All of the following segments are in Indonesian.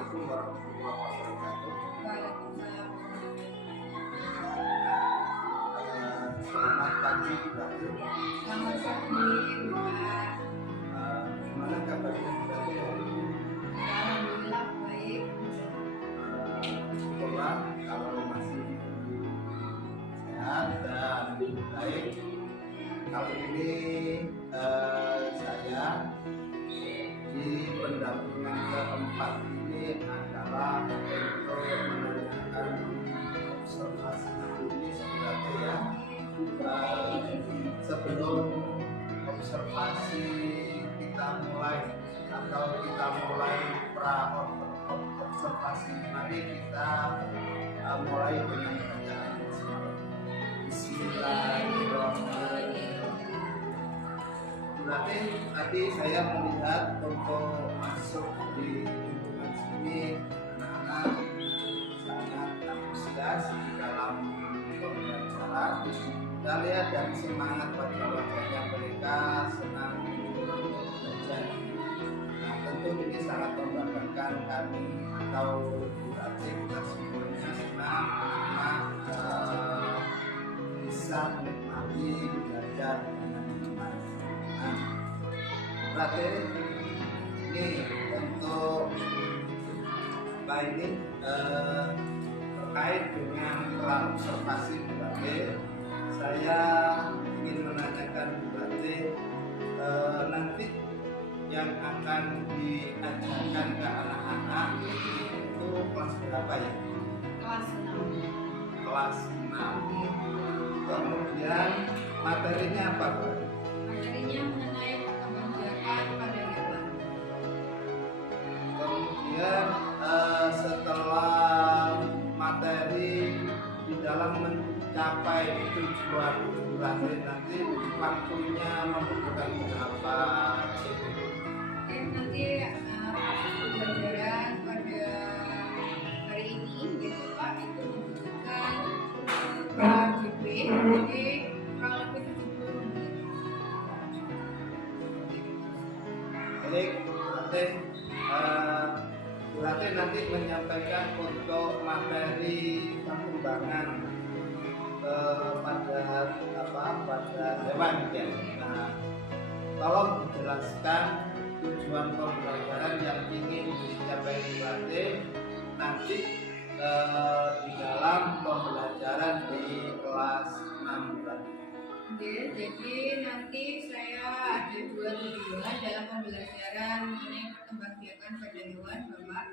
Assalamualaikum warahmatullahi wabarakatuh. Waalaikumsalam. Selamat pagi, Ratu. Selamat pagi, Mbak. Gimana kabarnya Ratu hari ini? Alhamdulillah baik. Syukurlah kalau masih sehat dan baik. Kali ini saya di pendampingan keempat ini adalah untuk menanyakan observasi ini sebenarnya ya. Sebelum observasi kita mulai atau kita mulai observasi, mari kita mulai dengan bacaan Bismillahirrahmanirrahim. Berarti tadi saya melihat untuk masuk di lingkungan sini anak-anak sangat antusias di dalam pembelajaran. Kita lihat dari semangat pada wajahnya mereka senang belajar. Nah, tentu ini sangat membanggakan kami atau berarti kita semuanya senang karena bisa menikmati belajar dengan teman. Nah, berarti ini untuk apa ini terkait dengan observasi berarti saya ingin menanyakan berarti nanti yang akan diajarkan ke anak-anak itu kelas berapa ya? Kelas 6. Kelas 6. Kemudian materinya apa, Bu? Materinya mengenai perkembangbiakan pada hewan. Kemudian setelah materi di dalam mencapai tujuan berarti nanti waktunya membutuhkan berapa? Oke, nanti pembelajaran pada hari ini gitu Pak itu membutuhkan KJP, jadi kurang lebih 70 menit. Baik, berarti nanti menyampaikan untuk materi perkembangan pada hewan ya. Nah, tolong dijelaskan tujuan pembelajaran yang ingin dicapai berarti nanti di dalam pembelajaran di kelas 6 berarti. Oke, jadi nanti saya ada 2 tujuan dalam pembelajaran mengenai perkembangbiakan pada hewan, Bapak.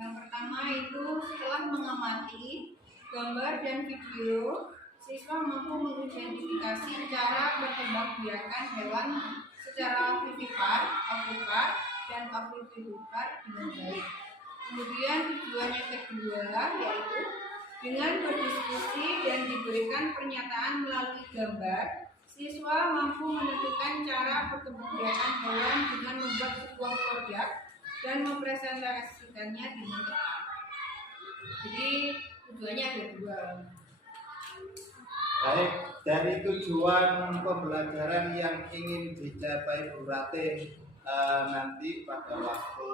Yang pertama itu setelah mengamati gambar dan video, siswa mampu mengidentifikasi cara perkembangbiakan hewan secara vivipar, ovipar, dan ovovivípar dengan baik. Kemudian tujuan yang kedua yaitu dengan berdiskusi dan diberikan pernyataan melalui gambar, siswa mampu menentukan cara perkembangbiakan hewan dengan membuat sebuah produk dan mempresentasikannya dengan tepat. Jadi tujuannya ada 2. Baik, dari tujuan pembelajaran yang ingin dicapai berarti nanti pada waktu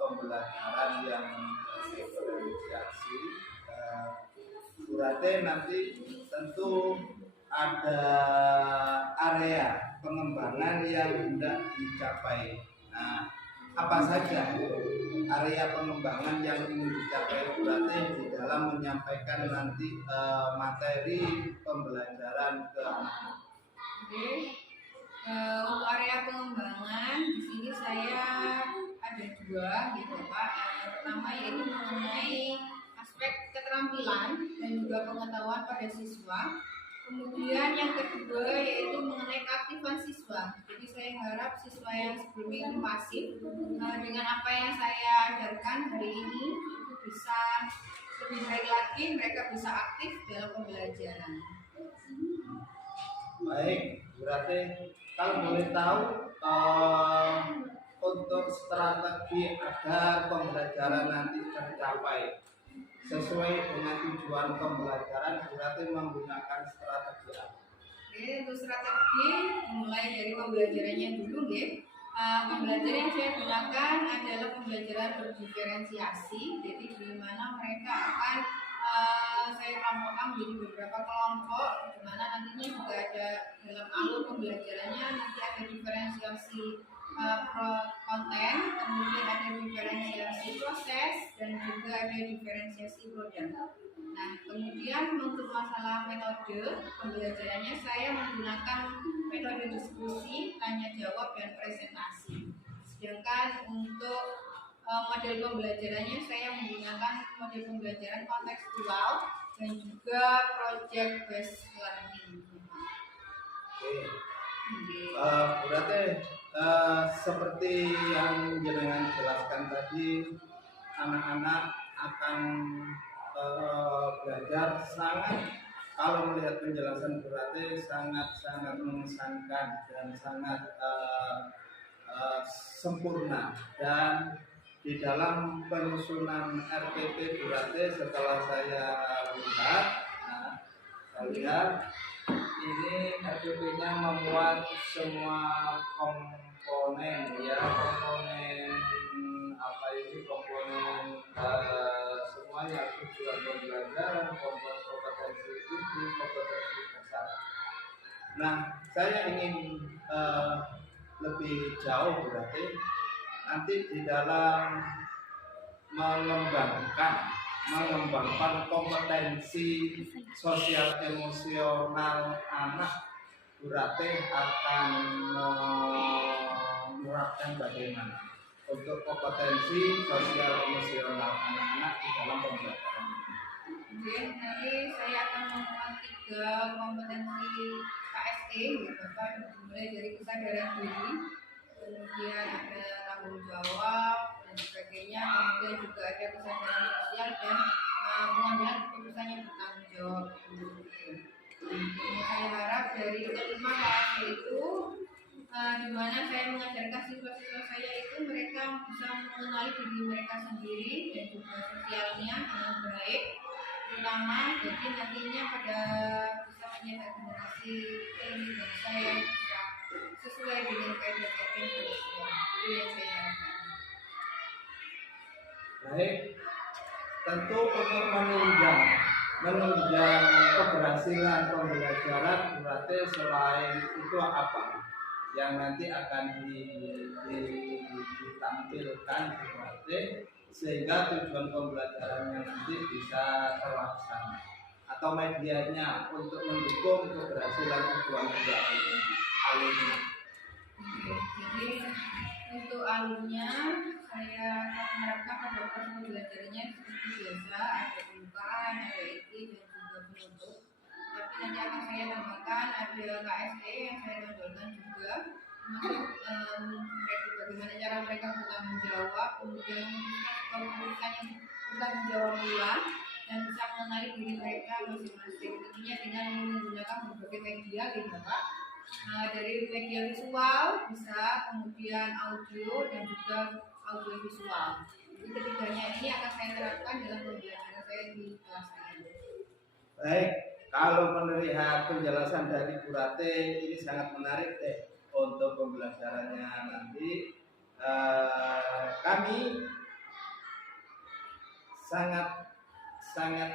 pembelajaran yang sosialisasi berarti nanti tentu ada area pengembangan yang hendak dicapai. Nah, apa saja area pengembangan yang ingin dicapai berarti di dalam menyampaikan nanti materi pembelajaran ke anak-anak. Oke. Untuk area pengembangan di sini saya ada 2 gitu Pak. Yang pertama yaitu mengenai aspek keterampilan dan juga pengetahuan pada siswa. Kemudian yang kedua yaitu mengenai keaktifan siswa. Jadi saya harap siswa yang sebelumnya ini pasif dengan apa yang saya ajarkan hari ini itu bisa lebih baik lagi, mereka bisa aktif dalam pembelajaran. Baik, berarti kalau boleh tahu untuk strategi agar pembelajaran nanti tercapai sesuai dengan tujuan pembelajaran berarti menggunakan strategi apa? Oke, untuk strategi mulai dari pembelajarannya dulu, nggih. Pembelajaran yang saya gunakan adalah pembelajaran berdiferensiasi, jadi di mana mereka akan saya kelompokkan menjadi beberapa kelompok, di mana nantinya juga ada dalam alur pembelajarannya nanti ada diferensiasi konten, kemudian ada diferensiasi proses, dan juga ada diferensiasi produk. Nah, kemudian untuk masalah metode pembelajarannya saya menggunakan metode diskusi, tanya jawab, dan presentasi. Sedangkan untuk model pembelajarannya saya menggunakan model pembelajaran kontekstual dan juga project based learning. Berarti seperti yang jenengan jelaskan tadi, anak-anak akan belajar sangat, kalau melihat penjelasan berarti sangat mengesankan dan sangat sempurna. Dan di dalam penyusunan RPP berarti setelah saya lihat ini RPP-nya memuat semua komponen semuanya, tujuan pembelajaran, kompetensi inti, kompetensi dasar. Nah, saya ingin lebih jauh berarti nanti di dalam mengembangkan kompetensi sosial emosional anak berarti akan menerapkan bagaimana untuk kompetensi sosial emosional anak-anak di dalam pembelajaran. Oke, nanti saya akan memuat 3 kompetensi KSE, Bapak, mulai dari kesadaran diri, kemudian ada tanggung jawab dan sebagainya, kemudian juga ada kesadaran sosial dan pengambilan keputusan yang bertanggung jawab. Saya harap dari kelima KSE itu di mana saya mengajarkan siswa-siswa saya itu mereka bisa mengenali diri mereka sendiri dan juga sosialnya dengan baik, terutama jadi nantinya pada bisa mencetak generasi ini bangsa yang bisa sesuai dengan kaidah-kaidah sosial. Itu yang saya harapkan. Baik, tentu untuk menunjang keberhasilan pembelajaran berarti selain itu apa yang nanti akan ditampilkan berarti sehingga tujuan pembelajarannya nanti bisa terlaksana atau medianya untuk mendukung keberhasilan tujuan pembelajaran alurnya. Jadi untuk alurnya saya mengharapkan pada proses pembelajarannya seperti biasa, ada pembukaan, ada inti dan juga penutup. Tapi nanti akan saya tambahkan ada KSE yang saya tonjolkan juga, termasuk bagaimana cara mereka bertanggung jawab, kemudian keputusan yang bertanggung jawab pula, dan bisa mengenali diri mereka masing-masing. Tentunya dengan menggunakan berbagai media, gitu Pak. Dari media visual bisa, kemudian audio dan juga audio visual. Jadi ketiganya ini akan saya terapkan dalam pembelajaran saya di kelas saya. Baik, kalau melihat penjelasan dari Bu Rate ini sangat menarik untuk pembelajarannya nanti. Kami sangat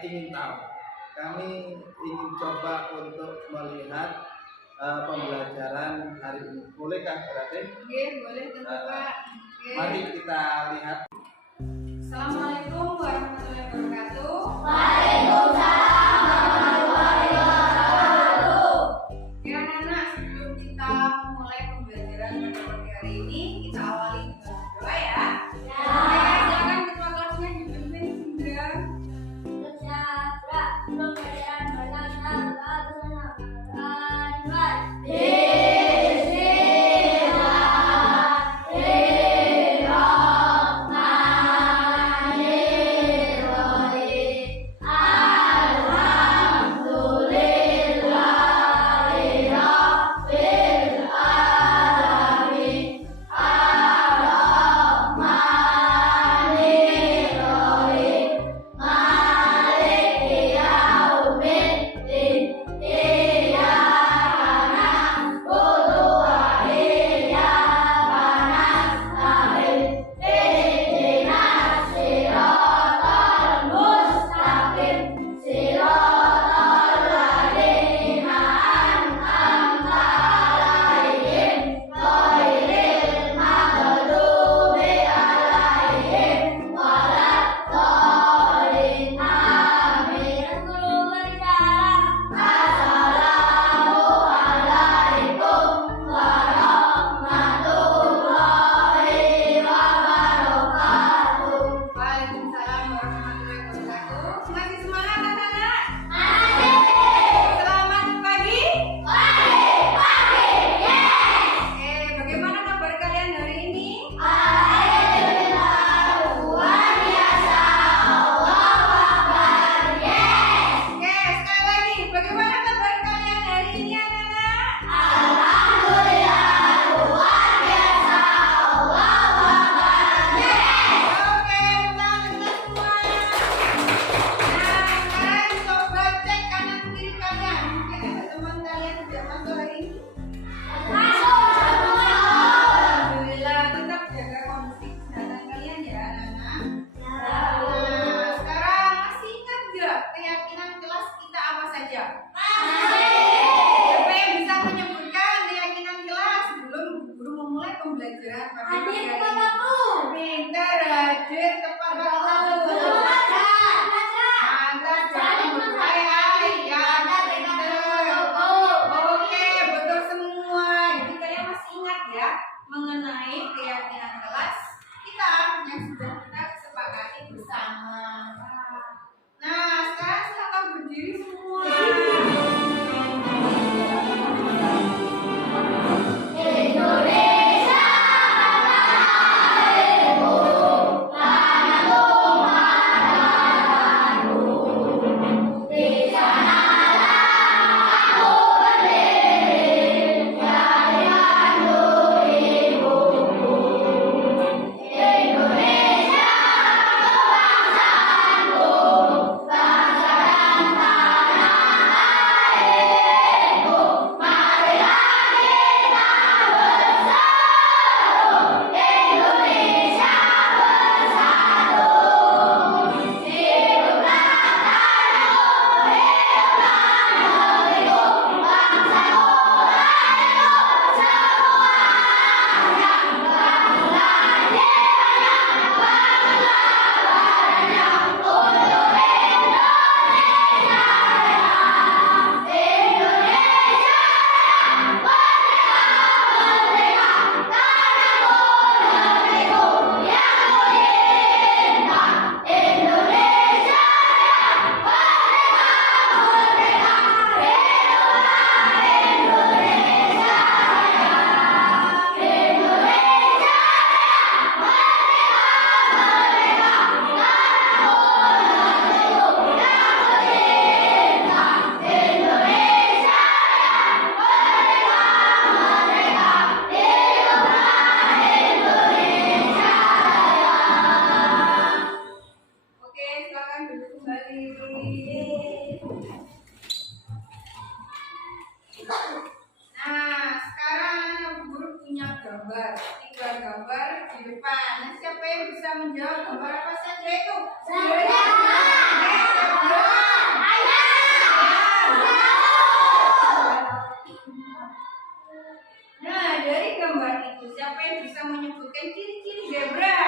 ingin tahu. Kami ingin coba untuk melihat pembelajaran hari ini. Bolehkah Bu Rate? Oke, boleh tentu Pak. Oke. Mari kita lihat. Assalamualaikum warahmatullahi wabarakatuh. Waalaikumsalam warahmatullahi wabarakatuh. Ya anak-anak, sebelum kita mulai pembelajaran pada pagi hari ini, kita awali dengan doa ya. Silakan ketua kelasnya dipimpin hingga Hadir tepat waktu. Mantap, jangan berhayal. Oke, betul semua. Jadi kalian masih ingat ya mengenai keyakinan kelas kita yang sudah kita sepakati bersama. Nah, sekarang silakan berdiri semua. Oke, silakan duduk kembali. Nah, sekarang guru punya gambar, 3 gambar di depan. Nah, siapa yang bisa menjawab gambar apa saja itu? Nah, dari gambar itu siapa yang bisa menyebutkan ciri-ciri zebra?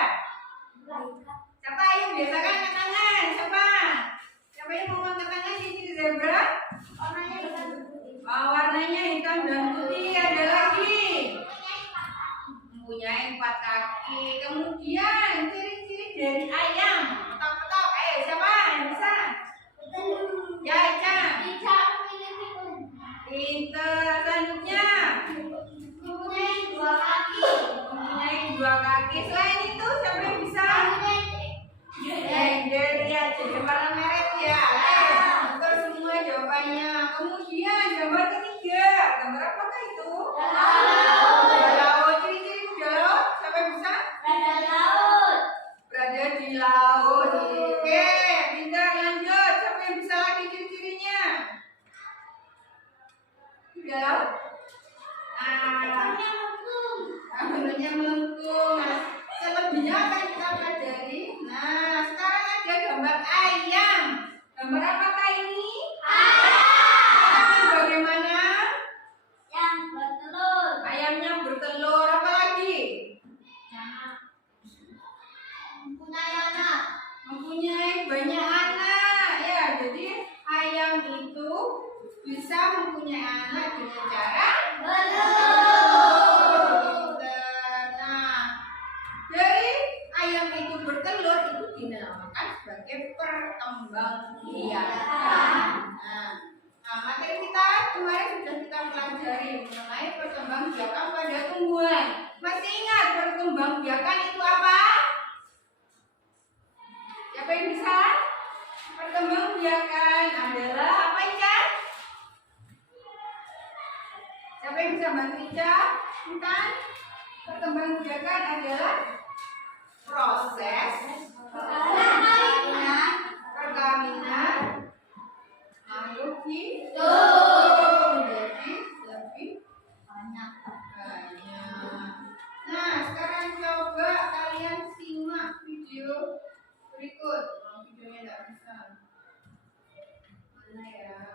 Siapa? Ayo biasakan angkat tangan. Siapa? Siapa yang mau angkat tangan ciri-ciri zebra? Warnanya hitam dan putih. Ada lagi. Mempunyai 4 kaki. Kemudian ciri-ciri dari ayam. Petok-petok. Ayo siapa yang bisa? Ya, Ica. Pinter. Selanjutnya. Mempunyai 2 kaki. Selain itu siapa yang bisa? Jadi ya, jadi warna merah ya. Betul semua jawabannya. Kemudian gambar ketiga. Gambar apakah itu? Laut. Ciri-ciri kuda laut. Siapa yang bisa? Berada di laut. Oke, pintar, lanjut. Siapa yang bisa lagi ciri-cirinya? Kuda laut. Bentuknya melengkung. Selebihnya akan kita pelajari. Nah, sekarang ada gambar ayam. Gambar apakah ini? Ayam bagaimana? Ayamnya bertelur. Apa lagi? Mempunyai banyak anak. Ya, jadi ayam itu bisa mempunyai anak dengan cara ayam itu bertelur itu dinamakan sebagai perkembangbiakan. Nah, materi kita kemarin sudah kita pelajari mengenai perkembangbiakan pada tumbuhan. Masih ingat perkembangbiakan itu apa? Siapa yang bisa? Perkembangbiakan adalah apa, Ica? Siapa yang bisa bantu Ica? Bukan. Perkembangbiakan adalah proses perkawinan makhluk hidup menjadi lebih banyak. Nah, sekarang coba kalian simak video berikut. Videonya tidak bisa. Mana ya?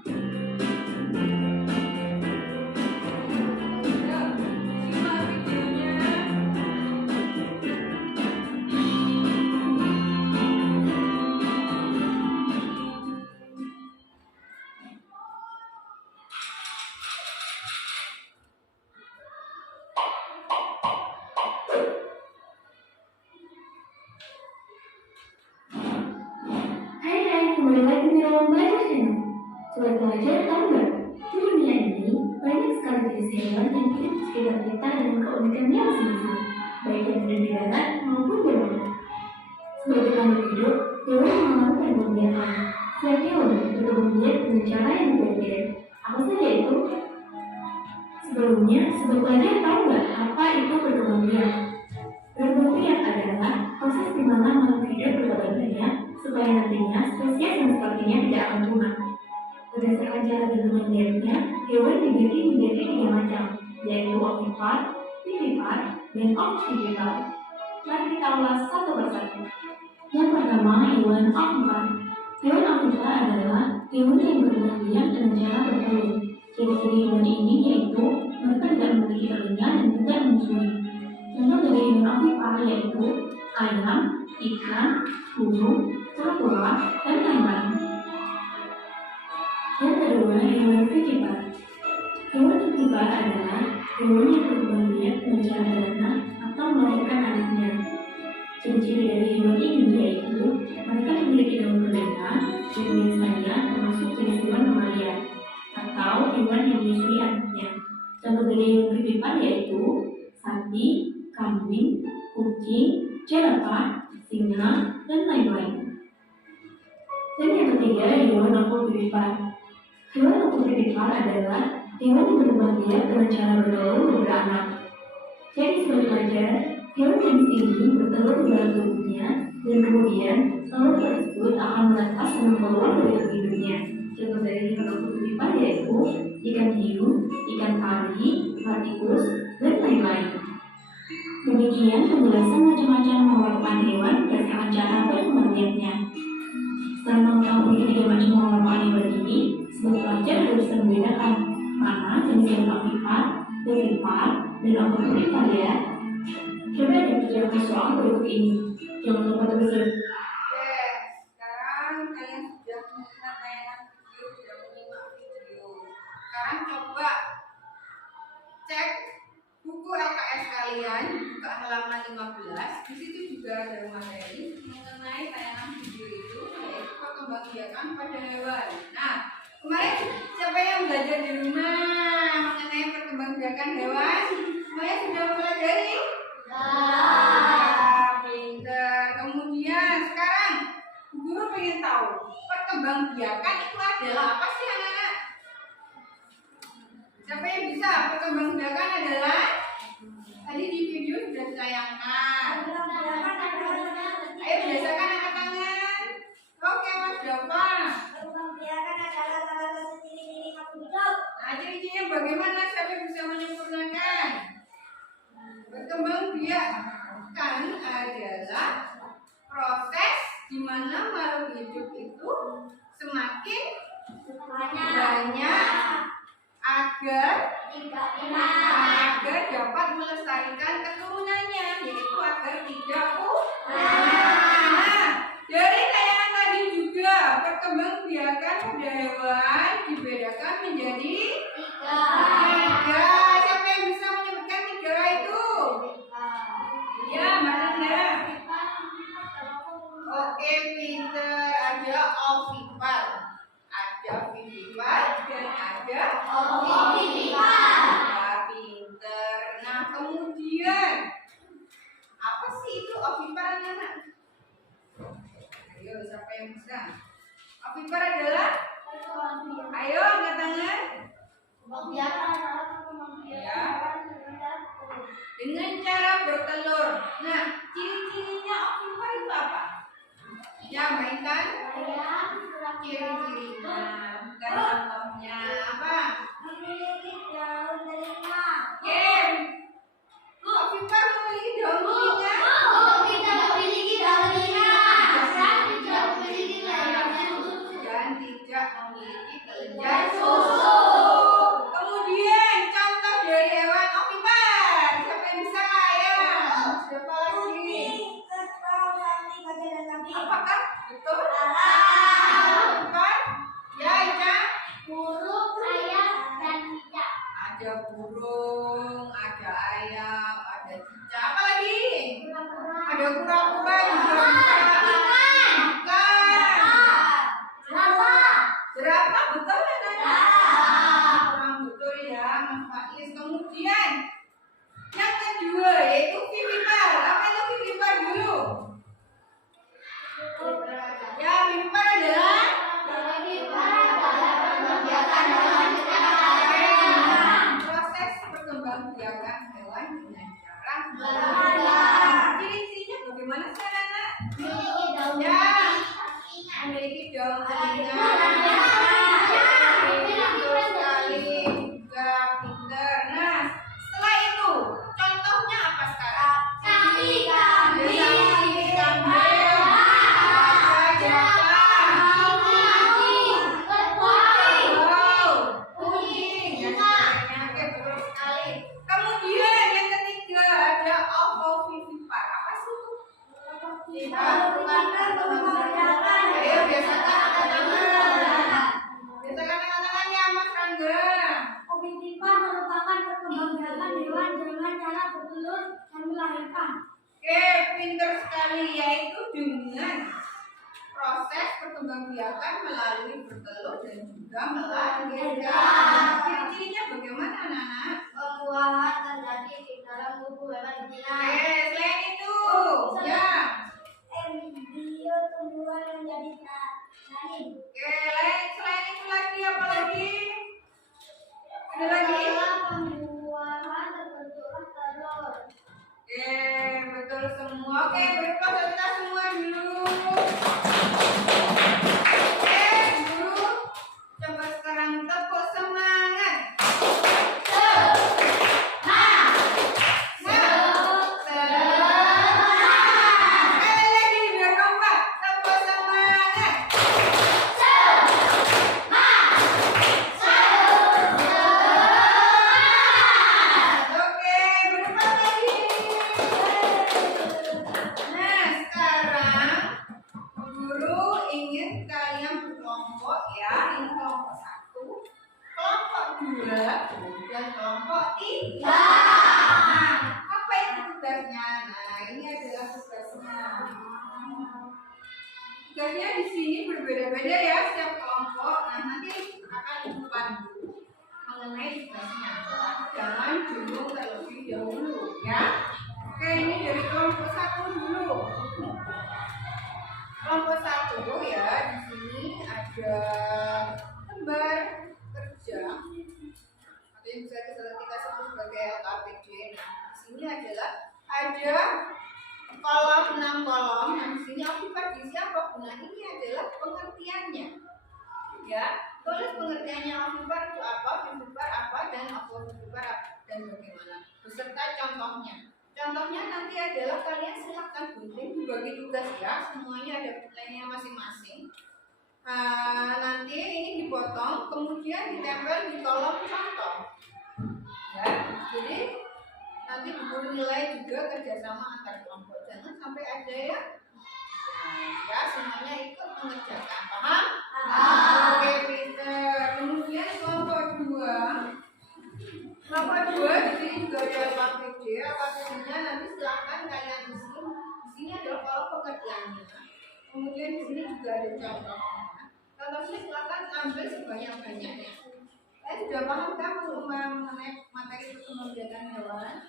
Simak videonya. membaca channel. Sobat pelajar tahu nggak? Di dunia ini banyak sekali jenis hewan yang hidup di sekitar kita dengan keunikannya masing-masing, baik yang hidup di darat maupun di laut. Sebagai makhluk hidup, hewan mengalami perkembangan. Setiap hewan berkembang biak dengan cara yang berbeda. Apa saja itu? Sebelumnya, sobat pelajar tahu nggak apa itu berkembang biak? Berkembang biak adalah proses di mana makhluk hidup berkembang biak supaya nantinya spesies yang sepertinya tidak akan punah. Berdasarkan cara berkembang biaknya, hewan dibagi menjadi 3 macam, yaitu ovipar, vivipar, dan obsivipar. Mari kita ulas satu persatu. Yang pertama, hewan ovipar. Hewan ovipar adalah hewan yang berkembang biak dengan cara bertelur. Ciri-ciri hewan ini yaitu mereka tidak memiliki telinga dan tidak menyusui. Contoh dari hewan ovipar yaitu ayam, ikan, burung, kura-kura, dan lain-lain. Yang kedua, hewan vivipar. Hewan vivipar adalah hewan yang berkembang biak dengan cara beranak atau melahirkan anaknya. Ciri-ciri dari hewan ini yaitu mereka memiliki daun berbeda dan biasanya termasuk jenis hewan mamalia atau hewan yang menyusui anaknya. Contoh dari hewan vivipar yaitu sapi, kambing, kucing, jerapah, singa, dan lain-lain. Dan yang ketiga, hewan ovovivípar. Hewan ovovivípar adalah hewan yang berkembang biak dengan cara bertelur dan beranak. Jadi sebagai pelajar, hewan jenis ini bertelur di dalam tubuhnya dan kemudian telur tersebut akan menetas dengan keluar dari tubuh hidupnya. Contoh dari hewan ovovivípar yaitu ikan hiu, ikan pari, ratikus, dan lain-lain. Demikian penjelasan macam-macam pengelolaan hewan berdasarkan cara berkembang biaknya. Setelah mengetahui ketiga macam pengelolaan hewan ini, sebagai pelajar harus bisa membedakan mana jenis hewan ovipar, vivipar, dan ovovivípar ya. Coba deh menjawab soal berikut ini. Jangan lupa tulis. Oke, sekarang kalian sudah menonton tayangan video, sudah menyimak video. Sekarang coba cek buku LKS kalian, buka halaman 15. Di situ juga ada materi mengenai tayangan video itu, yaitu perkembangbiakan pada hewan. Nah, kemarin siapa yang belajar di rumah mengenai perkembangbiakan hewan? Semuanya sudah mempelajari? Pinter. Kemudian sekarang guru pengen tahu perkembangbiakan itu adalah apa sih anak-anak? Siapa yang bisa? Perkembangbiakan adalah tadi di video sudah ditayangkan. Ayo biasakan angkat tangan. Oke Mas Jova. Nah, ciri-cirinya bagaimana? Siapa yang bisa menyempurnakan? Perkembangbiakan adalah proses di mana makhluk hidup itu semakin banyak agar dapat melestarikan keturunannya, yaitu agar tidak punah. Nah, dari tayangan tadi juga perkembangbiakan pada hewan dibedakan menjadi 3. Siapa yang bisa menyebutkan 3 itu? Ya, Mbak Nanda. Oke, pinter. Ada ovipar, ada vivipar, dan ada ovovivípar. Pinter. Nah, kemudian apa sih itu ovipar, anak-anak? Ayo, siapa yang bisa? Ovipar adalah? Ayo, angkat tangan. Ya. Dengan cara bertelur. Nah, ciri-cirinya ovipar itu apa? Ya, mainkan. Ciri-cirinya, bukan contohnya apa? Game. Ovipar memiliki daun telinga dan tidak memiliki kelenjar susu. Kemudian contoh dari hewan ovipar, siapa yang bisa? Kemudian yang ketiga ada ovovivipar. Apa sih itu? Ayo biasakan angkat tangan. Biasakan angkat tangannya Mas Rangga. Ovivipar merupakan perkembangbiakan hewan dengan cara bertelur dan melahirkan. Oke, pinter sekali, yaitu dengan proses perkembangbiakan melalui bertelur dan juga melahirkan. Ciri-cirinya bagaimana anak-anak? Pembuahan terjadi di dalam tubuh hewan betina. Selain itu, ya. Embrio tumbuhan menjadi janin. Selain itu lagi apa lagi? Ada lagi? Setelah pembuahan terbentuklah telur. Betul semua. Beri aplaus kita semua dulu. Dulu. Coba sekarang tepuk semangat. Sekali lagi biar kompak. Tepuk semangat. Oke, berempat lagi. Nah, sekarang guru ingin kalian berkelompok ya. Ini kelompok 1, kelompok 2, dan kelompok 3. Nah, apa itu tugasnya? Nah, ini adalah tugasnya. Tugasnya di sini berbeda-beda ya setiap kelompok. Nah, nanti akan ibu pandu mengenai tugasnya. Jangan dulu terlebih dahulu ya. Oke, ini dari kelompok 1 dulu. Kelompok 1 ya, di sini ada lembar kerja atau yang bisa kita sebut sebagai LKPD. Nah, di sini adalah ada kolom 6 kolom. Nah, di sini ovipar diisi apa? Nah, ini adalah pengertiannya. Ya, tulis pengertiannya ovipar itu apa, vivipar apa, dan ovovivipar apa, dan bagaimana. Beserta contohnya. Contohnya nanti adalah kalian silakan gunting dibagi tugas ya. Semuanya ada nilainya masing-masing. Nanti ini dipotong, kemudian ditempel di kolom contoh. Ya, jadi nanti diberi nilai juga kerjasama antar kelompok. Jangan sampai ada ya semuanya ikut mengerjakan. Paham? Oke, Peter. Kemudian kelompok 2. Kelompok 2 di sini juga ada LKPD. LKPD-nya nanti silakan kalian isi. Di sini adalah kalau pengertiannya. Kemudian di sini juga ada contohnya. Contohnya silakan ambil sebanyak-banyaknya. Sudah paham kan mengenai materi perkembangbiakan hewan?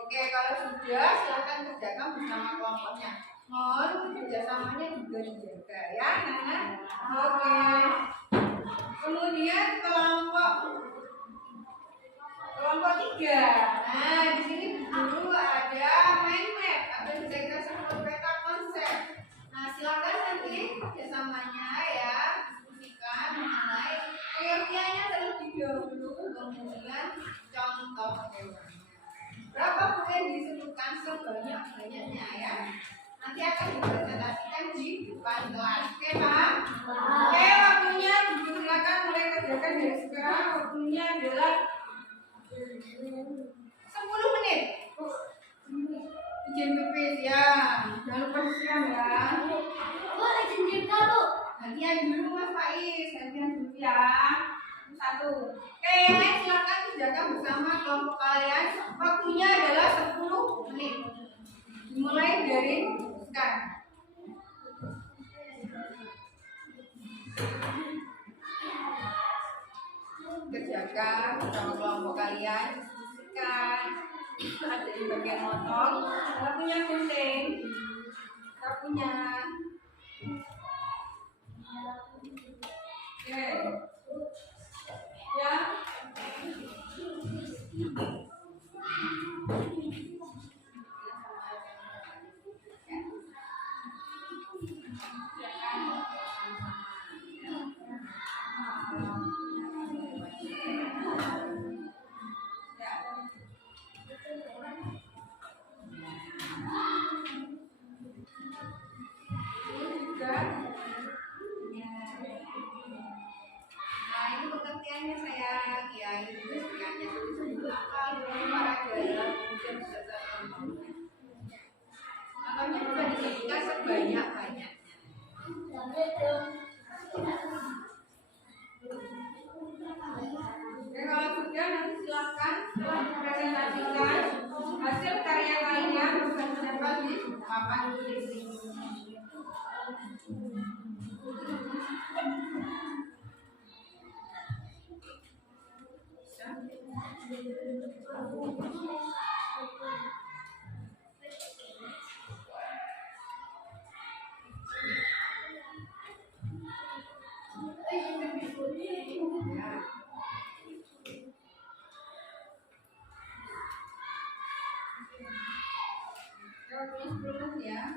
Oke, kalau sudah silakan kerjakan bersama kelompoknya. Mohon kerjasamanya juga dijaga ya, Nana. Oke. Kemudian kelompok 3. Nah, di sini dulu ada mind map atau bisa kita sebut peta konsep. Nah, silakan nanti kerjasamanya ya, diskusikan mengenai pengertiannya terlebih dahulu, kemudian contoh hewannya. Berapa pun yang disebutkan sebanyak-banyaknya ya. Nanti akan dipresentasikan di depan kelas. Oke, Pak? Oke, waktunya silakan mulai kerjakan dari sekarang. Waktunya adalah 10 menit. Izin pipis ya. Jangan lupa disiram ya. Boleh izin dulu. Gantian dulu Mas Faiz, gantian dulu ya. 1. Oke, yang lain silakan kerjakan bersama kelompok kalian. Waktunya adalah 10 menit. Dimulai dari sekarang. Kerjakan bersama kelompok kalian, diskusikan. Ada di bagian motong. Kita punya gunting. Kita punya. Oke. Ya. papan dinding. Terus dulu ya.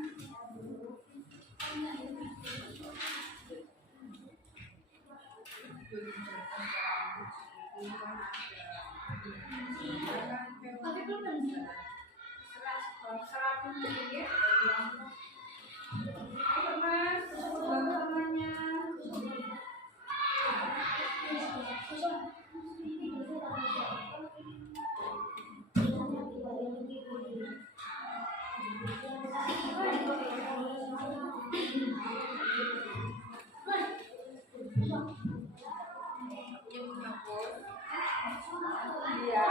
Tapi belum bisa. Serapun sedikit. Ayo mas, temannya. Iya.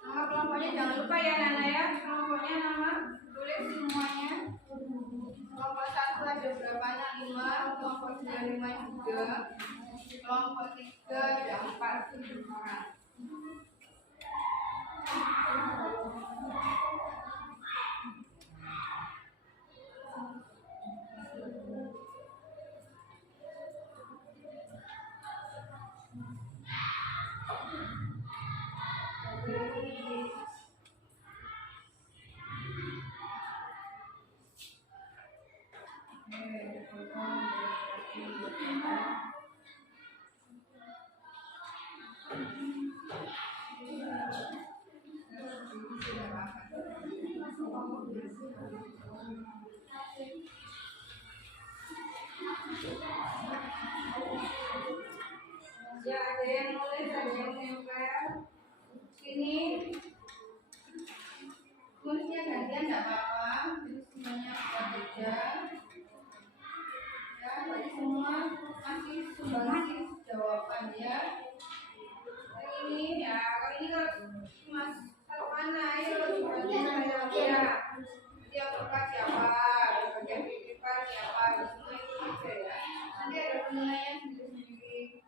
Nama kelompoknya jangan lupa ya Nana ya. Kelompoknya nama tulis semuanya. Kelompok 1 ada berapa anak? 5. Kelompok 2 5 juga. Kelompok 3 ada 4 orang. Ya, ada yang nulis, ada yang nempel. Sini tulisnya gantian tidak apa-apa. Jadi semuanya berbeda. Ya, jadi semua masih sumbangsi jawaban ya. Ini ya, kalau ini kan Mas mana ayo bagian saya. Dia berkat siapa? Bagian titipan siapa? Semua itu aja ya. Nanti ada penilaian sendiri-sendiri.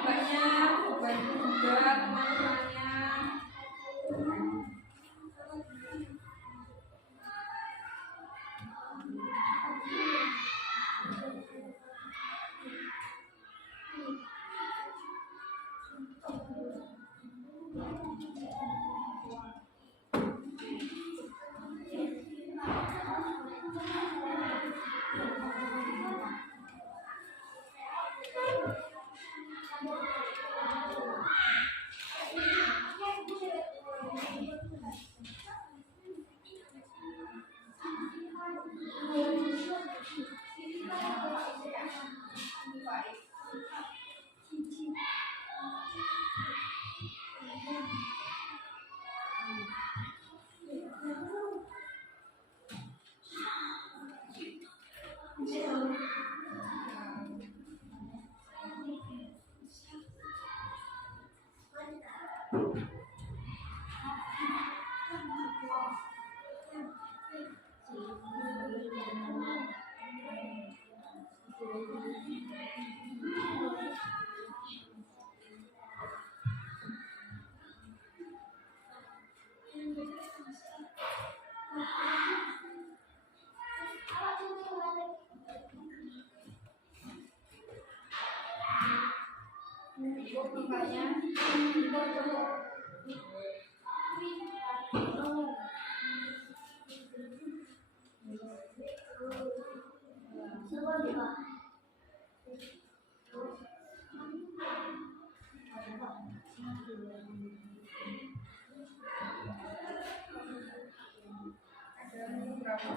Banyak, bantu juga teman-temannya. Bukanya ada berapa?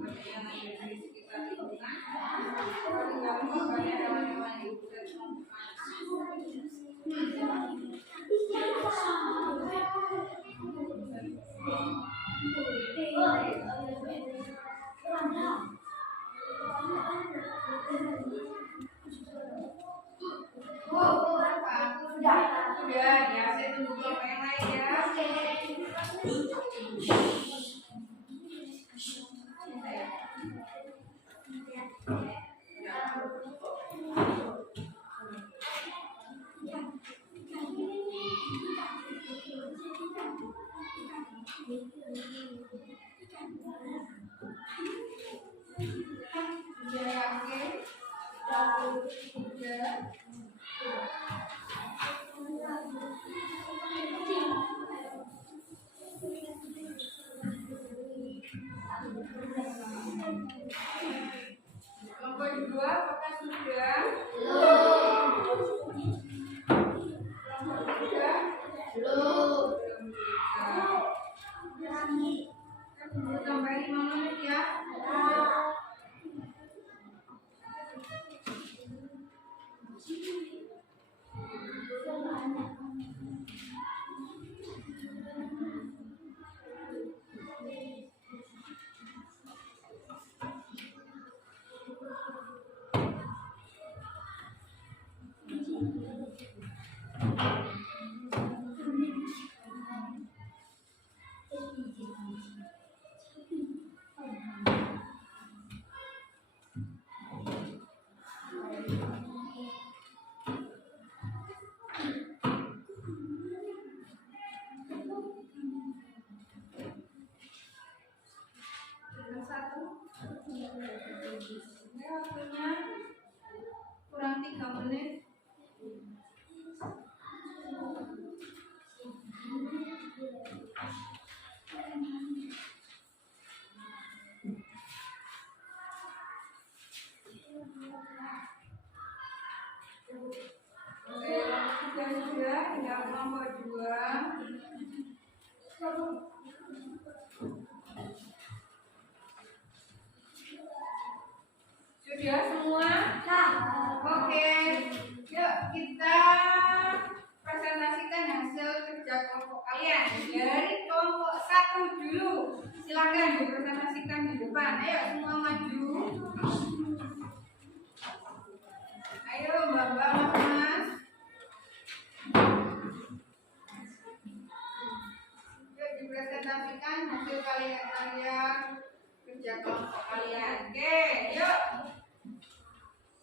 banyak yang ada di sekitar lingkungan. Kalau di kamu banyak hewan-hewan yang bisa sudah ya, saya tunggu kelompok yang lain ya. Sudah yakin? Sudah. Kelompok kedua apakah sudah? Belum. Kelompok ketiga? Belum. Belum. Tambah 5 menit ya. Yang satu. Ini waktunya kurang 3 menit. Oke, sudah tinggal kelompok 2. Sudah semua? Oke, yuk kita presentasikan hasil kerja kelompok kalian dari kelompok 1 dulu. Silakan dipresentasikan di depan. Ayo semua maju. Ayo mbak-mbak, mas. Yuk dipresentasikan hasil kalian kerja kelompok kalian. Oke, yuk.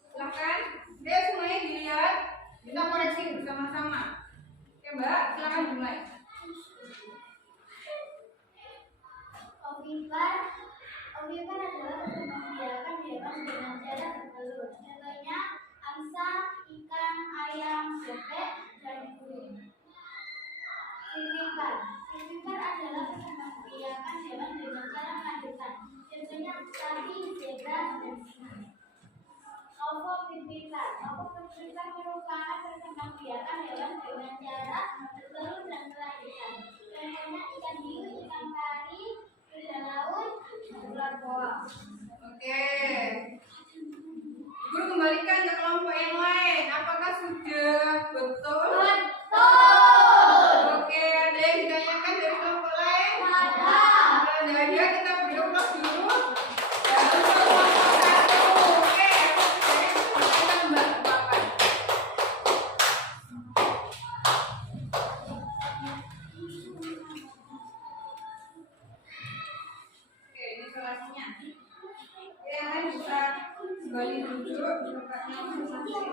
Silakan. Deh semuanya dilihat. Kita koreksi bersama-sama. Oke mbak, silakan mulai. Ovipar adalah membiarkan hewan dengan cara bertelur. Contohnya angsa, ikan, ayam, bebek, dan burung. Vivipar adalah membiarkan hewan dengan cara melahirkan. Contohnya sapi, zebra, dan singa. Ovovivipar merupakan perkembangbiakan hewan dengan cara bertelur dan melahirkan. Contohnya ikan hiu, ikan pari, kuda laut, ular boa. Oke. Guru kembalikan ke kelompok yang lain. Apakah sudah betul? Betul. Oke, ada yang ditanyakan dari kelompok lain? Ada. Kalau ada, kita berdoa dulu. Dan kelompok 1. Oke, kita kembali ke papan. Oke, ini kelasnya. Yang lain bisa kembali duduk di tempatnya masing-masing.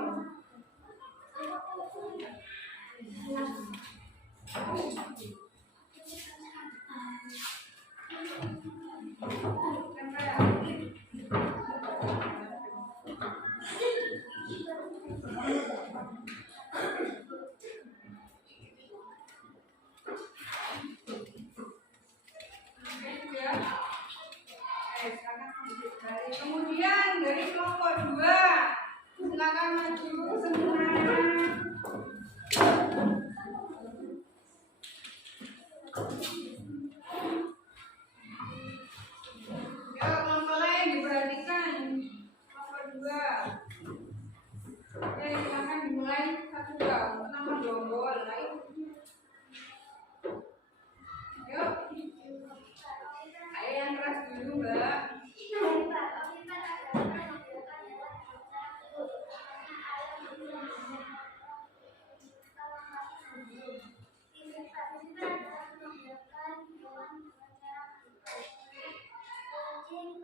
Kemudian dari kelompok 2, silakan maju semua.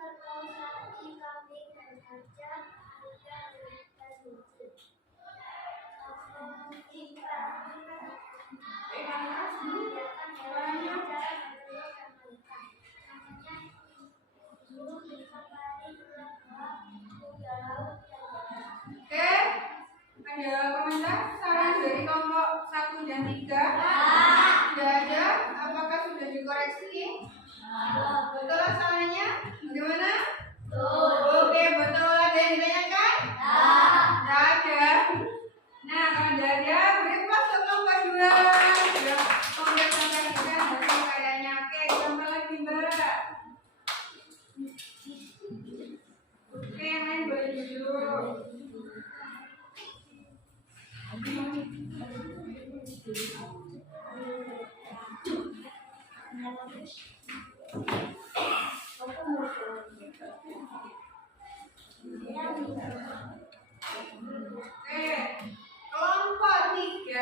memperkosai kambing dan gajah hingga melahirkan lucu. Membiarkan hewan yang jarang bertelur dan melahirkan. Namanya hiu ikan pari ular goa kuda laut dan darat. Oke, ada komentar saran dari kelompok 1 dan 3? Tidak ada. Apakah sudah dikoreksi? Betul salahnya? Bagaimana? Oke, betul. Ada yang ditanyakan? Tidak ada. Nah, kalau tidak ada, beri plus ke kelompok 2. Sudah komplek sampai kita hasil kayaknya. Oke, tambah lagi Mbak. Oke, yang lain boleh dulu. Oke, kelompok 3.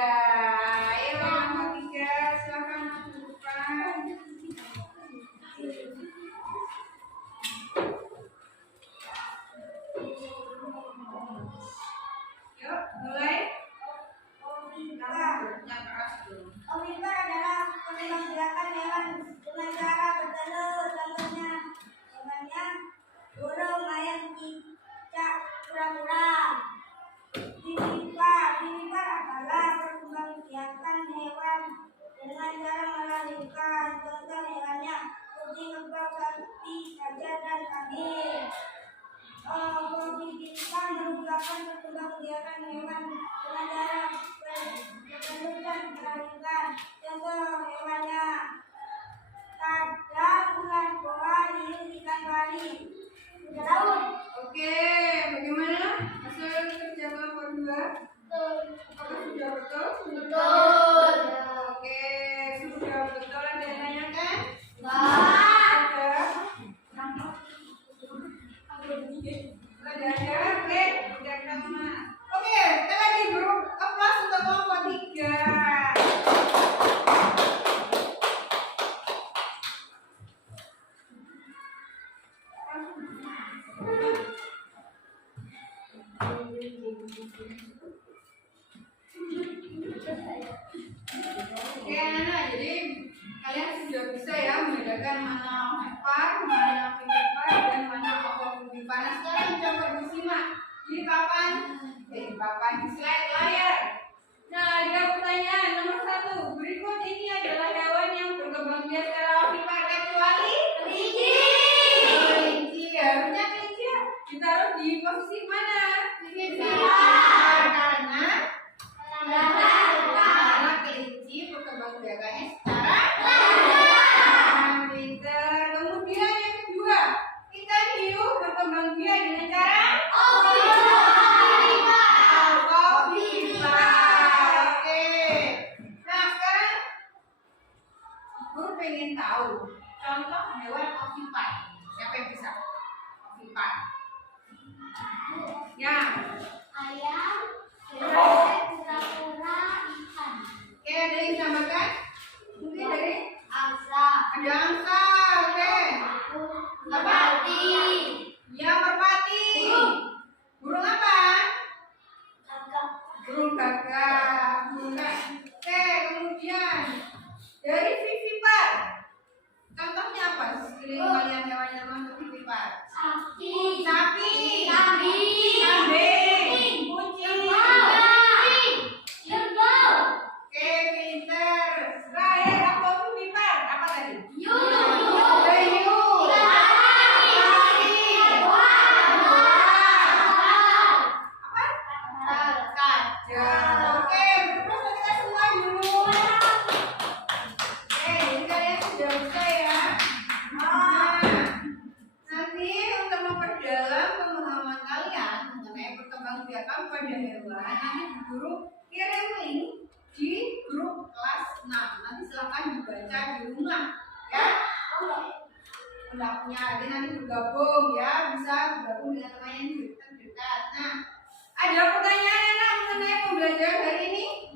Ayo kelompok 3, silakan masukkan. Yuk, mulai. Omnivor adalah pengembangbiakan hewan dengan cara bertelur. Contohnya hewannya burung, ayam, cicak, kura-kura. Vivipar adalah pengembangbiakan hewan dengan cara melahirkan. Contoh hewannya kucing, kebo, sapi, gajah, dan kambing. Ovovivipa merupakan pengembangbiakan hewan dengan cara bertelur dan melahirkan. Contoh hewannya kadal, ular goa, hiu, ikan pari, kuda laut. Oke, bagaimana hasil kerja kelompok 2? Apakah sudah betul? Betul. Oke, sudah betul. Ada yang nanyakan? Enggak. Ada. Oke, udah sama. Oke, kita lagi grup kelas untuk kelompok 3. Oke, anak-anak, jadi kalian sudah bisa ya membedakan mana hepar, mana vivipar, dan mana ovovivipa. Nah, sekarang coba disimak di papan, di slide layar. Nah, ada pertanyaan nomor 1. Berikut ini adalah hewan yang berkembang biak secara vivipar kecuali kelinci. Kelinci, harusnya kelinci ditaruh di posisi mana? Vivipar, karena kelinci perkembangbiakannya secara pintar. Kemudian yang kedua, ikan hiu berkembangbiak dengan cara ovovivipa. Oke. Nah, sekarang guru pengen tahu contoh hewan ovipar. Siapa yang bisa? Ovipar. Ya. Ayam, bebek, kura-kura, ikan. Oke, ada yang tambahkan? Mungkin dari Angsa. ada angsa. Oke. Merpati. Ya, merpati. Burung apa? Gagak. Burung gagak. Oke, kemudian dari vivipar. Contohnya apa? Sekeliling kalian hewan-hewan masuk vivipar. Sapi. Sapi. Kambing. Kambing. Kucing. Kerbau. Oke, pinter. Terakhir apa vivipar? Apa tadi? Hiu. Ada hiu. Oke, berproses kita semua dulu. Oke, jadi kalian sudah bisa ya. Nah, nanti untuk memperdalam pemahaman kalian mengenai perkembangbiakan pada hewan, nanti guru kirim link di grup kelas 6. Nanti silahkan dibaca di rumah, ya. Hendaknya nanti bergabung ya, bisa bergabung dengan teman yang terdekat. Nah, ada pertanyaan anak mengenai pembelajaran hari ini?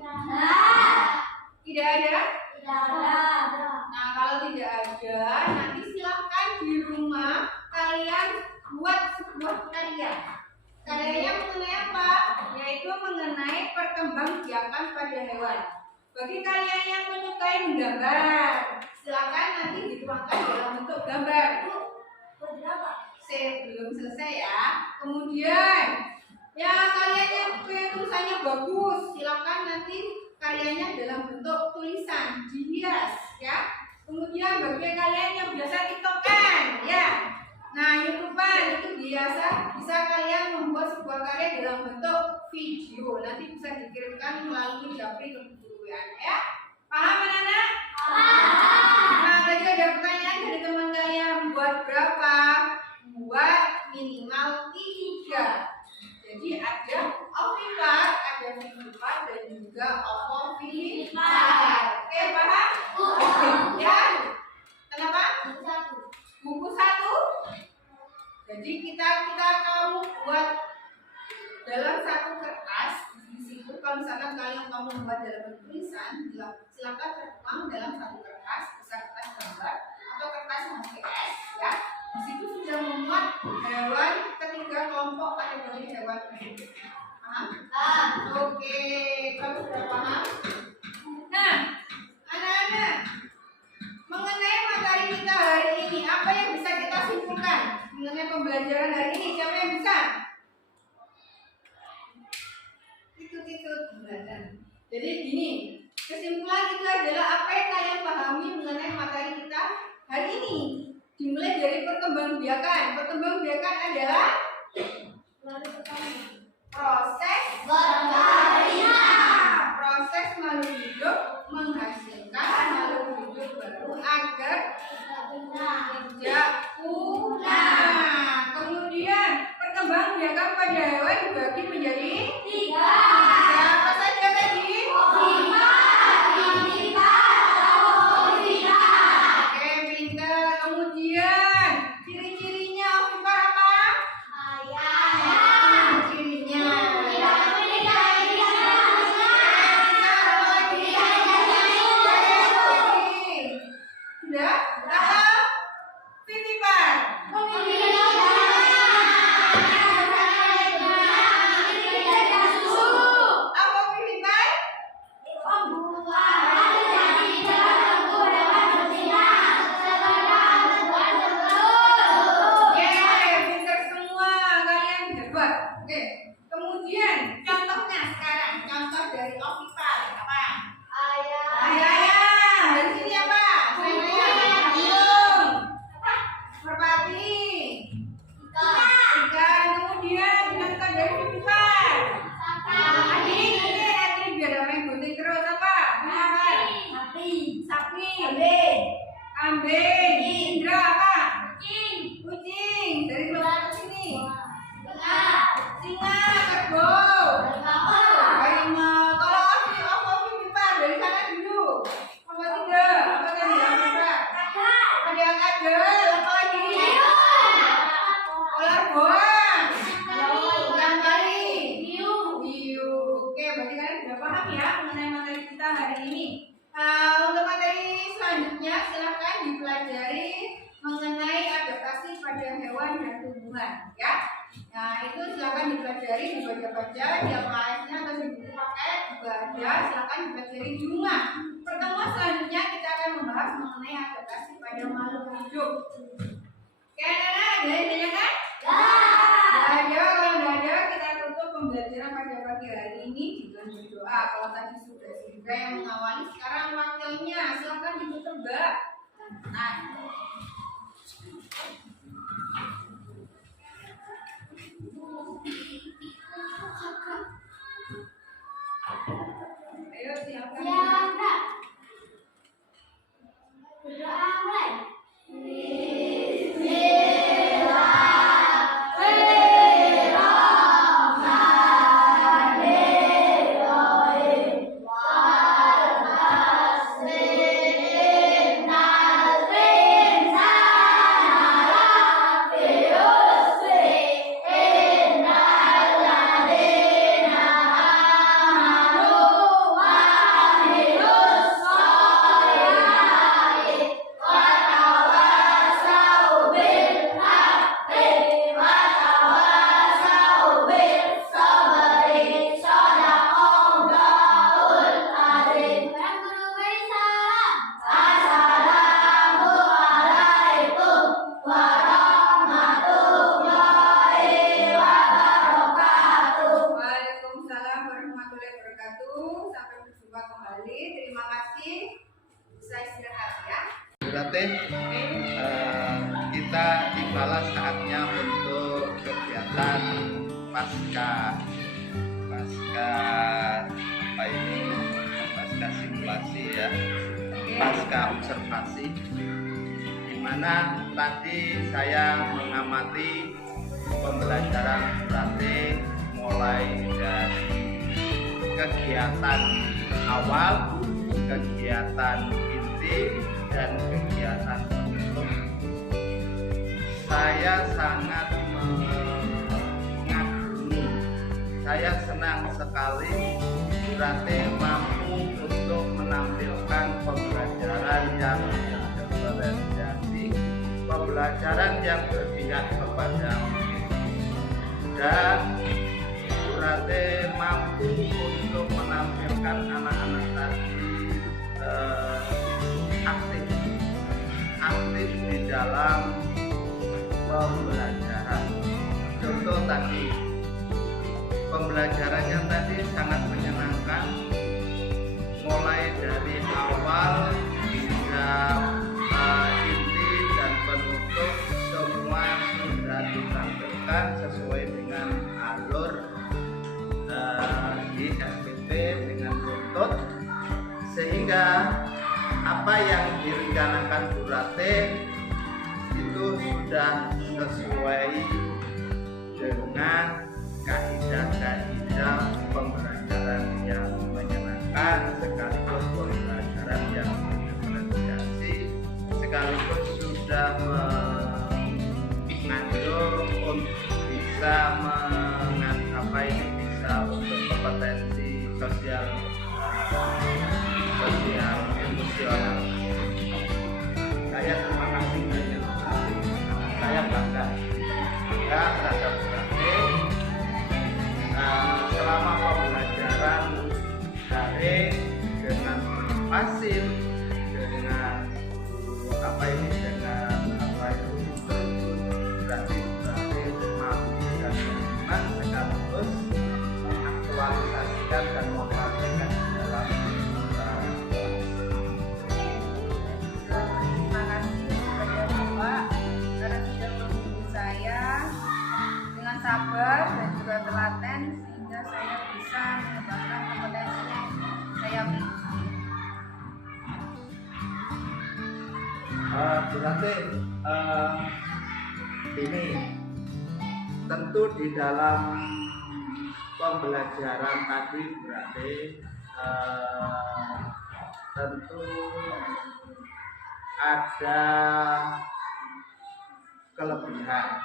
Tidak ada? Nah, kalau tidak ada, nanti silahkan di rumah kalian Pembelajarannya mengenai apa? Yaitu mengenai perkembangbiakan pada hewan. Bagi kalian yang menyukai menggambar, silakan nanti dituangkan dalam bentuk gambar. Belum selesai ya. Kemudian yang kalian yang tulisannya bagus, silakan nanti karyanya dalam bentuk tulisan dihias ya. Kemudian bagi kalian yang biasa tiktokan ya, nah YouTubean itu biasa bisa kalian membuat sebuah karya dalam bentuk video, nanti bisa dikirimkan melalui Japri ke keguruan ya. Paham anak-anak? Nah tadi ada pertanyaan dari teman kalian, buat berapa? Buat minimal 3. Jadi ada ovipar, ada vivipar, dan juga ovovivipar. Oke, paham? Ya. Kenapa? Buku 1. Jadi kita kamu buat dalam satu kertas. Di situ kalau misalkan kalian kamu membuat dalam tulisan, silakan tertuang dalam satu kertas, bisa kertas gambar atau kertas HVS ya. Di situ sudah memuat hewan ketiga kelompok kategori hewan tersebut. Paham? Oke, kamu sudah paham? Nah, anak-anak, mengenai materi kita hari ini, apa yang bisa kita simpulkan mengenai pembelajaran hari ini? Siapa yang bisa? Itu belajar. Jadi gini, kesimpulan itu adalah apa yang kalian pahami mengenai materi kita hari ini. Dimulai dari perkembangbiakan. Perkembangbiakan adalah proses proses makhluk hidup menghasilkan makhluk hidup baru agar tidak punah. Kemudian perkembangbiakan pada hewan dibagi menjadi 3. Apa saja tadi? Oke, pintar. Kemudian ciri-cirinya ovipar apa? Cirinya. Sudah? Kalau vivipar. Apa vivipar? Pintar semua, kalian hebat. Oke. Kemudian contohnya sekarang, contoh dari ovipar apa? Ayam. Dari sini apa? Burung. Merpati. Ikan. Kemudian contoh dari vivipar. Adik biar ramai gunting terus apa? Sapi. Kambing. Indra apa? Kucing. Dari keluar ke sini. Singa. Kerbau. Harimau. Kalau ovipar dari sana dulu. Apa tidak? Apa tadi ovipar? Ada kadal. Apa lagi? Ular boang. Ikan kali. Hiu. Oke, berarti kalian sudah paham ya mengenai materi kita hari ini. Untuk materi selanjutnya silakan dipelajari mengenai adaptasi pada hewan dan tumbuhan ya. Nah itu silakan dipelajari, dibaca-baca di LKS-nya atau di buku paket juga ada, silakan dipelajari di rumah. Pertemuan selanjutnya kita akan membahas mengenai adaptasi pada makhluk hidup. Oke, ada yang tanyakan? Kalau nggak ada, kita tutup pembelajaran pada pagi hari ini dengan berdoa. Kalau tadi sudah Sindra yang mengawali, sekarang wakilnya silakan ditutup, Mbak. Nah. Ayo silakan. Berdoa mulai. warahmatullahi wabarakatuh. Waalaikumsalam warahmatullahi wabarakatuh. Sampai berjumpa kembali. Terima kasih. Saya istirahat ya. Berarti kita tibalah saatnya untuk kegiatan pasca apa ini, pasca simulasi ya, pasca observasi, di mana tadi saya mengamati pembelajaran berarti mulai dari kegiatan awal, kegiatan inti, dan kegiatan penutup. Saya sangat mengagumi, saya senang sekali berarti mampu untuk menampilkan pembelajaran yang diferensiasi, pembelajaran yang berpihak kepada dan berarti mampu untuk menampilkan anak-anak tadi aktif di dalam pembelajaran. Contoh tadi, pembelajarannya tadi sangat menyenangkan, mulai dari awal hingga inti dan penutup semua sudah ditampilkan sesuai dengan alur di SPP dengan runtut, sehingga apa yang direncanakan Bu Rate itu sudah sesuai dengan kaidah-kaidah pembelajaran yang menyenangkan, sekaligus pembelajaran yang diferensiasi, sekaligus sudah mengandung untuk bisa bisa untuk kompetensi sosial emosional. Saya terima kasih banyak. Saya bangga terhadap Burate selama pembelajaran daring dengan pasif, dengan berarti mampu dan memang sekaligus mengaktualisasikan dan mempraktekkan di dalam Terima kasih kepada Bapak karena sudah menunggu saya dengan sabar dan juga telaten sehingga saya bisa mengembangkan kompetensi yang saya miliki. Berarti ini tentu di dalam pembelajaran tadi berarti tentu ada kelebihan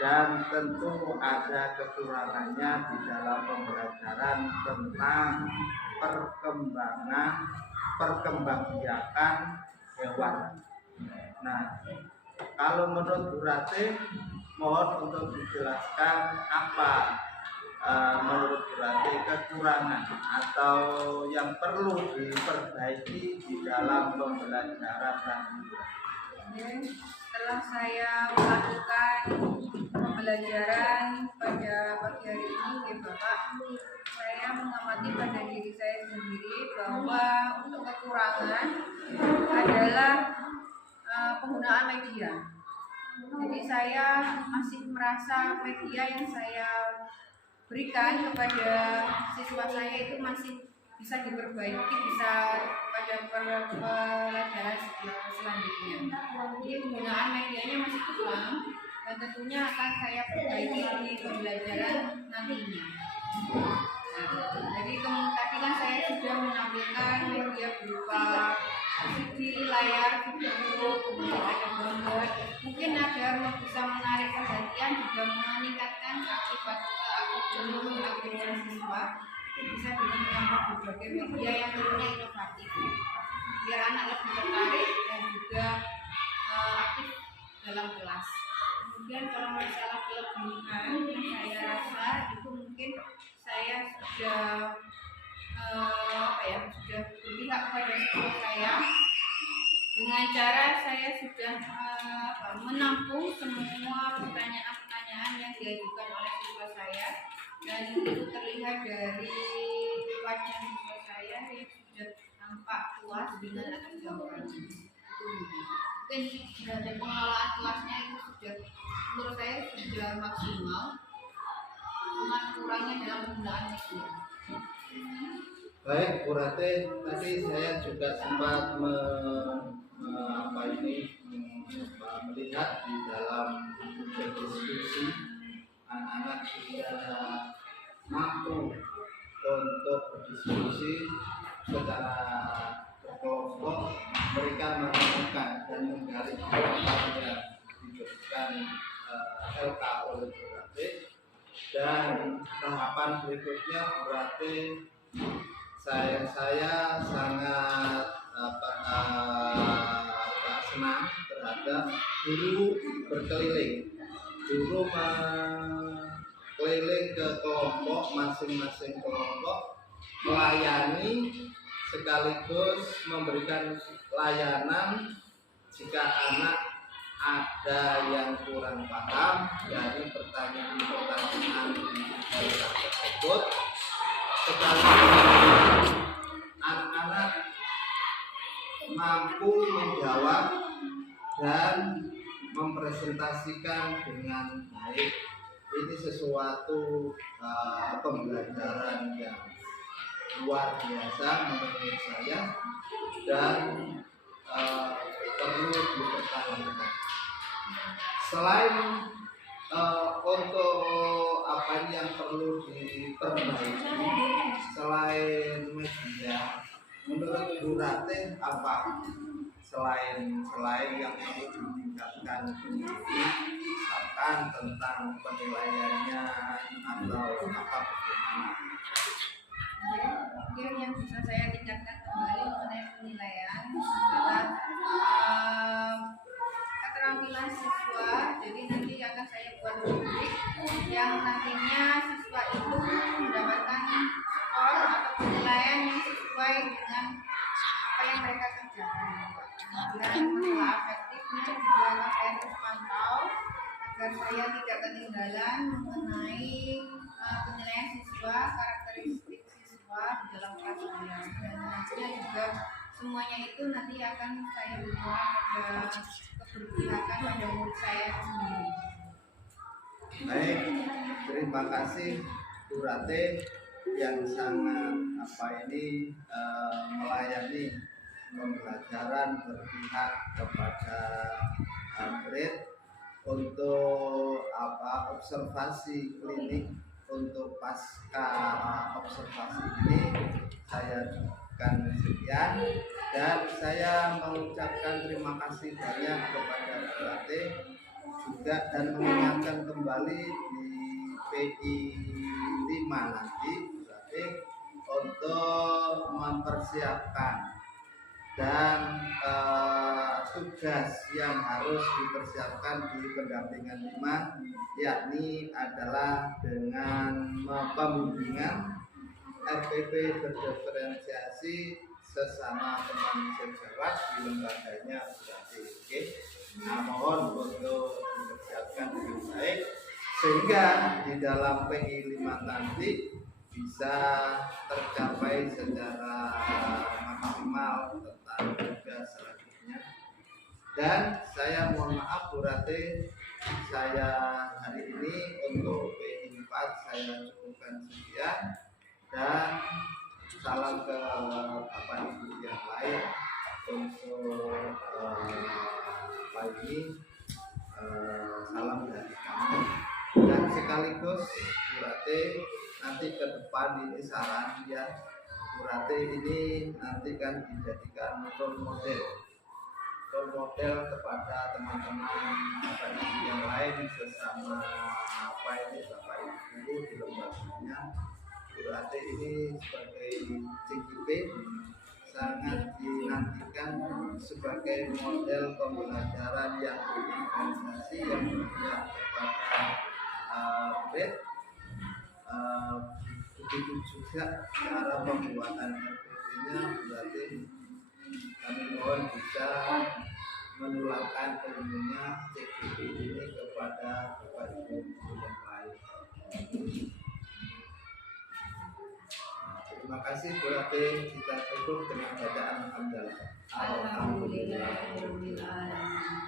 dan tentu ada kekurangannya di dalam pembelajaran tentang perkembangbiakan hewan. Nah, kalau menurut Bu Rate, mohon untuk dijelaskan apa menurut Bu Rate kekurangan atau yang perlu diperbaiki di dalam pembelajaran tadi. Setelah saya melakukan pembelajaran pada pagi hari ini, ya Bapak, saya mengamati pada diri saya sendiri bahwa untuk kekurangan adalah penggunaan media. Jadi saya masih merasa media yang saya berikan kepada siswa saya itu masih bisa diperbaiki, bisa pada pelajaran selanjutnya. Jadi penggunaan medianya masih kurang dan tentunya akan saya perbaiki di pembelajaran nantinya. Jadi tadi kan saya sudah menampilkan media berupa CD, layar, video, kemudian ada gambar. Mungkin agar bisa menarik perhatian juga meningkatkan aktivitas siswa. Bisa dengan menambah berbagai media yang tentunya inovatif, biar anak lebih tertarik dan juga aktif dalam kelas. Kemudian kalau masalah kelebihan yang saya rasa itu mungkin saya sudah sudah berpihak pada siswa saya dengan cara saya sudah menampung semua pertanyaan-pertanyaan yang diajukan oleh siswa saya, dan itu terlihat dari wajah siswa saya yang sudah tampak puas dengan atas jawabannya. Mungkin dari pengelolaan kelasnya itu sudah, menurut saya sudah maksimal, cuma kurangnya dalam penggunaan media. Baik, Bu Rate, tadi saya juga sempat melihat di dalam berdiskusi anak-anak sudah mampu untuk berdiskusi secara berkelompok, mereka menemukan dan menggali apa yang diberikan LK oleh Bu Rate, dan tahapan berikutnya Bu Rate saya sangat senang terhadap guru berkeliling. Guru keliling ke kelompok, masing-masing kelompok, melayani sekaligus memberikan layanan jika anak ada yang kurang paham dari pertanyaan-pertanyaan tersebut, sekaligus anak-anak mampu menjawab dan mempresentasikan dengan baik. Ini sesuatu pembelajaran yang luar biasa menurut saya, dan perlu dipertahankan. Selain untuk apa yang perlu diperbaiki, selain media, menurut Bu Rate apa selain yang perlu ditingkatkan, misalkan tentang penilaiannya atau apa bagaimana? Mungkin yang bisa saya tingkatkan kembali mengenai penilaian adalah keterampilan siswa. Jadi nanti akan saya buat rubrik yang nantinya siswa itu mendapatkan skor atau penilaian yang sesuai dengan apa yang mereka kerjakan. Dan masalah afektifnya juga akan saya terus pantau agar saya tidak ketinggalan mengenai penilaian siswa, karakteristik siswa di dalam kelas saya. Dan nantinya juga semuanya itu nanti akan saya buat pada keberpihakan pada murid saya sendiri. Baik, terima kasih Bu Rate yang sangat melayani pembelajaran berpihak kepada murid untuk observasi klinik. Untuk pasca observasi ini saya akan sekian, dan saya mengucapkan terima kasih banyak kepada Bu Rate juga, dan mengingatkan kembali di PI 5 nanti Bu Rate untuk mempersiapkan dan tugas yang harus dipersiapkan di pendampingan 5, yakni adalah dengan pembimbingan RPP berdiferensiasi sesama teman sejawat di lembaganya berarti. Oke. Nah, mohon untuk dipersiapkan dengan baik sehingga di dalam PI 5 nanti bisa tercapai secara maksimal tentang tugas selanjutnya. Dan saya mohon maaf Bu Rate, saya hari ini untuk PI 4 saya cukupkan sekian, dan salam ke Bapak Ibu yang lain untuk pagi, salam dari kami. Dan sekaligus Bu Rate nanti ke depan ini saran ya, Bu Rate ini nanti kan dijadikan role model kepada teman-teman Bapak Ibu yang lain sesama Bapak Ibu di lembaganya. Bu Rate ini sebagai CGP sangat dinantikan sebagai model pembelajaran yang berorganisasi, yang berpihak kepada murid. Begitu juga cara pembuatan RPP-nya, berarti kami mohon bisa menularkan ilmunya CGP ini kepada Bapak Ibu yang lain. Terima kasih berarti kita tutup dengan bacaan hamdalah. Alhamdulillahirabbil alamin.